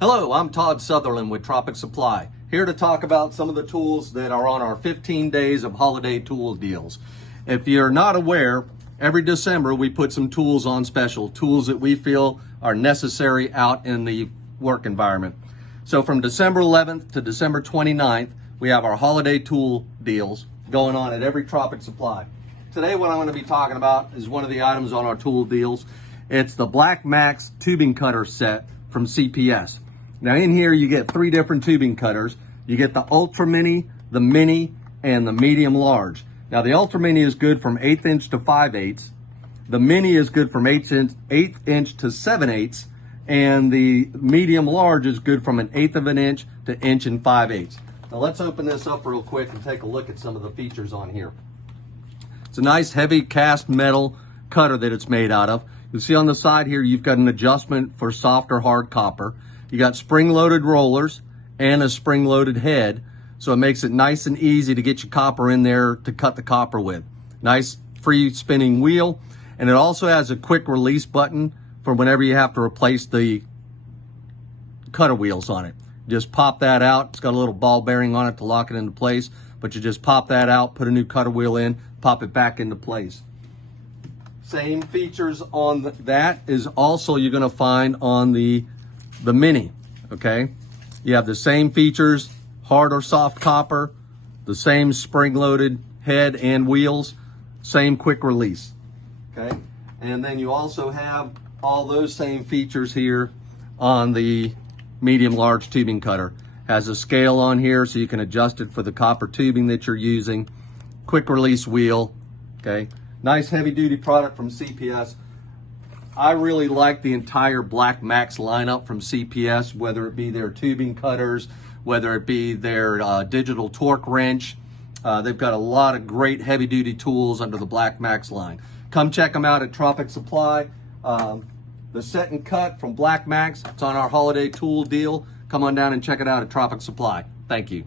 Hello, I'm Tod Sutherland with Tropic Supply, here to talk about some of the tools that are on our 15 days of holiday tool deals. If you're not aware, every December we put some tools on special, tools that we feel are necessary out in the work environment. So from December 11th to December 29th, we have our holiday tool deals going on at every Tropic Supply. Today what I'm going to be talking about is one of the items on our tool deals. It's the BLACKMAX tubing cutter set from CPS. Now in here you get three different tubing cutters. You get the Ultra Mini, the Mini, and the Medium Large. Now the Ultra Mini is good from 1/8 inch to 5/8. The Mini is good from 1/8 inch to 7/8. And the Medium Large is good from 1/8 of an inch to 1 5/8 inches. Now let's open this up real quick and take a look at some of the features on here. It's a nice heavy cast metal cutter that it's made out of. You'll see on the side here, you've got an adjustment for soft or hard copper. You got spring-loaded rollers and a spring-loaded head, so it makes it nice and easy to get your copper in there to cut the copper with. Nice free spinning wheel, and it also has a quick release button for whenever you have to replace the cutter wheels on it. Just pop that out. It's got a little ball bearing on it to lock it into place, but you just pop that out, put a new cutter wheel in, pop it back into place. Same features on that is also you're going to find on the Mini, okay? You have the same features, hard or soft copper, the same spring-loaded head and wheels, same quick release, okay? And then you also have all those same features here on the Medium Large tubing cutter. Has a scale on here so you can adjust it for the copper tubing that you're using. Quick release wheel, okay? Nice heavy duty product from CPS. I really like the entire BLACKMAX lineup from CPS, whether it be their tubing cutters, whether it be their digital torque wrench. They've got a lot of great heavy duty tools under the BLACKMAX line. Come check them out at Tropic Supply. The set and cut from BLACKMAX, it's on our holiday tool deal. Come on down and check it out at Tropic Supply. Thank you.